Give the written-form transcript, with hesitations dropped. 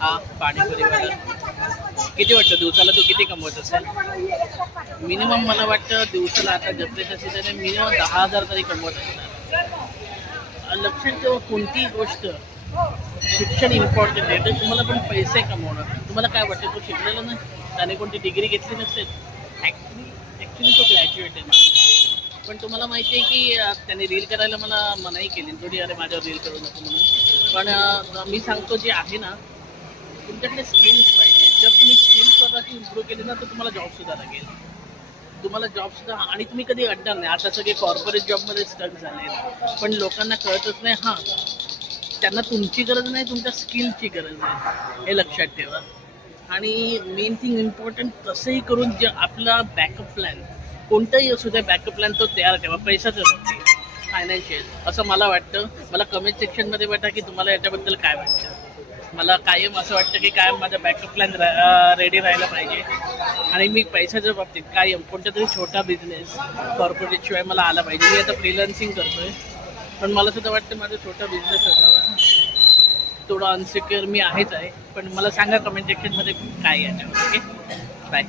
हा पाणीपुरीवाला किती वाटतं दिवसाला तू किती कमवत असेल? मिनिमम मला वाटतं दिवसाला आता जत्रेच्या सीझन मिनिमम 10,000 तरी कमवत असणार. लक्षात ठेवा कोणतीही गोष्ट शिक्षण इम्पॉर्टंट आहे, तर तुम्हाला पण पैसे कमवणं. तुम्हाला काय वाटतं तो शिकलेला नाही, त्याने कोणती डिग्री घेतली नसेल. ॲक्च्युली तो ग्रॅज्युएट आहे मला, पण तुम्हाला माहिती आहे की त्याने रील करायला मला मनाई केली थोडी, अरे माझ्यावर रील करू नको म्हणून. पण मी सांगतो जे आहे ना, तुमच्याकडे स्किल्स पाहिजे. जर तुम्ही स्किल्स स्वतःची इम्प्रूव्ह केली ना तर तुम्हाला जॉबसुद्धा लागेल. तुम्हाला जॉबसुद्धा, आणि तुम्ही कधी अडणार नाही. आता सगळे कॉर्पोरेट जॉबमध्ये स्टक झाले, पण लोकांना कळतच नाही. हां, त्यांना तुमची गरज नाही, तुमच्या स्किलची गरज आहे, हे लक्षात ठेवा. आणि मेन थिंग इम्पॉर्टंट कसंही करून जे आपला बॅकअप प्लॅन कोणताही असू द्या, बॅकअप प्लॅन तो तयार ठेवा. पैशाचं बाबतीत फायनान्शियल असं मला वाटतं. मला कमेंट सेक्शनमध्ये वाटा की तुम्हाला याच्याबद्दल काय वाटतं. मला कायम असं वाटतं की कायम माझा बॅकअप प्लॅन रेडी राहायला पाहिजे. आणि मी पैशाच्या बाबतीत कायम कोणता तरी छोटा बिझनेस कॉर्पोरेटशिवाय मला आला पाहिजे. मी आता फ्रीलान्सिंग करतोय, पण मला सुद्धा वाटतं माझा छोटा बिझनेस असावा. थोडं अनसिक्युअर मी आहेच आहे, पण मला सांगा कमेंट सेक्शनमध्ये काय आहे. Okay, bye.